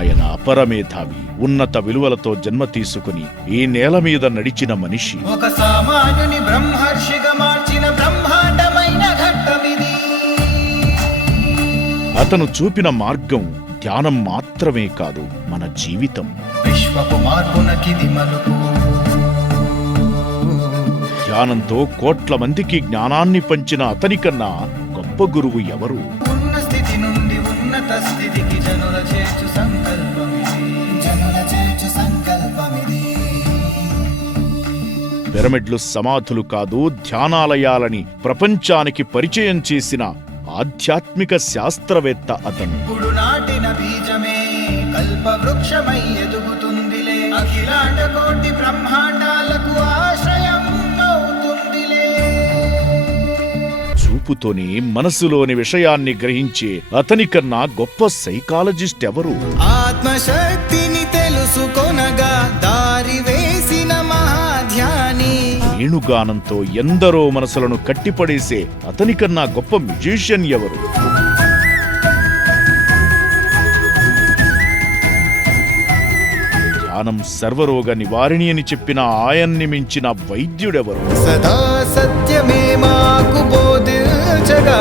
ఆయన అపరమేధావి ఉన్నత విలువలతో జన్మ తీసుకుని ఈ నేల మీద నడిచిన మనిషి. ఒక సామాన్యుని బ్రహ్మర్షిగా మార్చిన బ్రహ్మాండమైన ఘట్టమిది. అతను చూపిన మార్గం ధ్యానం మాత్రమే కాదు మన జీవితం. విశ్వపు మార్పునకిది మలుపు ధ్యానంతో కోట్ల మందికి జ్ఞానాన్ని పంచిన అతనికన్నా గొప్ప గురువు ఎవరు? ఉన్న స్థితి నుండి ఉన్నత స్థితికి పిరమిడ్లు సమాధులు కాదు ధ్యానాలయాలని ప్రపంచానికి పరిచయం చేసిన ఆధ్యాత్మిక శాస్త్రవేత్త అతను. చూపుతోనే మనసులోని విషయాన్ని గ్రహించే అతనికన్నా గొప్ప సైకాలజిస్ట్ ఎవరు? ఆత్మశక్తిని వేణుగానంతో ఎందరో మనసులను కట్టిపడేసే అతనికన్నా గొప్ప మ్యూజిషియన్ ఎవరు? ధ్యానం సర్వరోగ నివారిణి అని చెప్పిన ఆయన్ని మించిన వైద్యుడెవరు? సదా సత్యమే మాకు బోధించగా.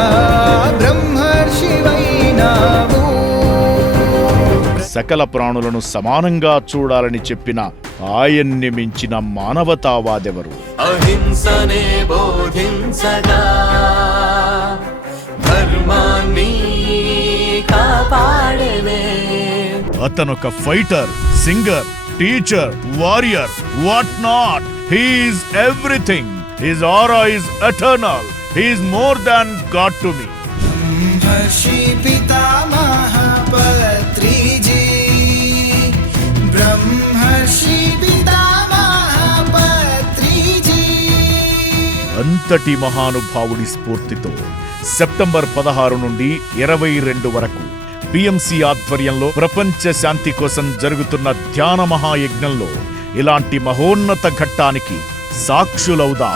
సకల ప్రాణులను సమానంగా చూడాలని చెప్పిన ఆయన్ని మించిన మానవతావాదెవరు? అహింసనే బోధించగా ధర్మాన్ని కాపాడనే అతనొక fighter singer teacher warrior. What not? He's everything. His aura is eternal. He's more than God to me. Brahmarshi Pitamaha ఇంతటి మహానుభావుడి స్ఫూర్తితో సెప్టెంబర్ పదహారు నుండి ఇరవై రెండు వరకు పిఎంసి ఆధ్వర్యంలో ప్రపంచ శాంతి కోసం జరుగుతున్న ధ్యాన మహాయజ్ఞంలో ఇలాంటి మహోన్నత ఘట్టానికి సాక్షులవుదా.